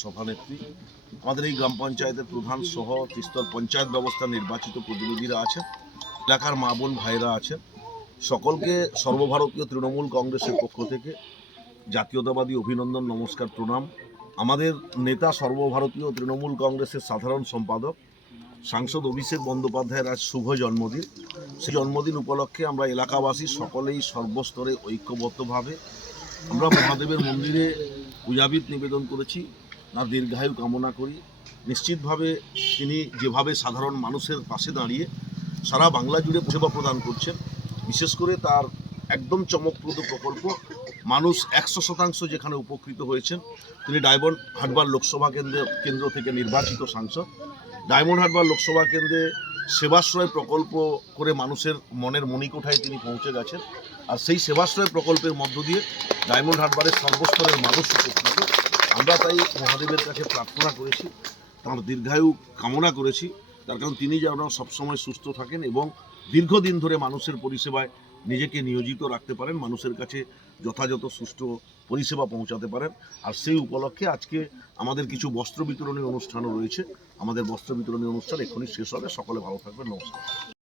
সভানেত্রী। আমাদের এই গ্রাম পঞ্চায়েতের প্রধান সহ তিস্তর পঞ্চায়েত ব্যবস্থা নির্বাচিত প্রতিনিধিরা আছেন, এলাকার মা বোন ভাইরা আছেন। সকলকে সর্বভারতীয় তৃণমূল কংগ্রেসের পক্ষ থেকে জাতীয়তাবাদী অভিনন্দন, নমস্কার, প্রণাম। আমাদের নেতা সর্বভারতীয় তৃণমূল কংগ্রেসের সাধারণ সম্পাদক, সাংসদ অভিষেক বন্দ্যোপাধ্যায়ের আজ শুভ জন্মদিন। সেই জন্মদিন উপলক্ষে আমরা এলাকাবাসী সকলেই সর্বস্তরে ঐক্যবদ্ধভাবে আমরা মহাদেবের মন্দিরে পূজাবিদ নিবেদন করেছি। তার দীর্ঘায়ু কামনা করি। নিশ্চিতভাবে তিনি যেভাবে সাধারণ মানুষের পাশে দাঁড়িয়ে সারা বাংলা জুড়ে সেবা প্রদান করছেন, বিশেষ করে তার একদম চমকপ্রদ প্রকল্প, মানুষ একশো শতাংশ যেখানে উপকৃত হয়েছেন, তিনি ডায়মন্ড হাটবার লোকসভা কেন্দ্র কেন্দ্র থেকে নির্বাচিত সাংসদ। ডায়মন্ড হাটবার লোকসভা কেন্দ্রে সেবাশ্রয় প্রকল্প করে মানুষের মনের মণিকোঠায় তিনি পৌঁছে গেছেন। আর সেই সেবাশ্রয় প্রকল্পের মধ্য দিয়ে ডায়মন্ড হারবারের সর্বস্তরের মানুষ উপকৃত। আমরা তাই মহাদেবের কাছে প্রার্থনা করেছি, তার দীর্ঘায়ু কামনা করেছি, তার কারণ তিনি যেন সবসময় সুস্থ থাকেন এবং দীর্ঘদিন ধরে মানুষের পরিষেবায় নিজেকে নিয়োজিত রাখতে পারেন, মানুষের কাছে যথাযথ সুষ্ঠু পরিষেবা পৌঁছাতে পারেন। আর সেই উপলক্ষে আজকে আমাদের কিছু বস্ত্র বিতরণী অনুষ্ঠানও রয়েছে। আমাদের বস্ত্র বিতরণী অনুষ্ঠান এক্ষুনি শেষ হবে। সকলে ভালো থাকবেন। নমস্কার।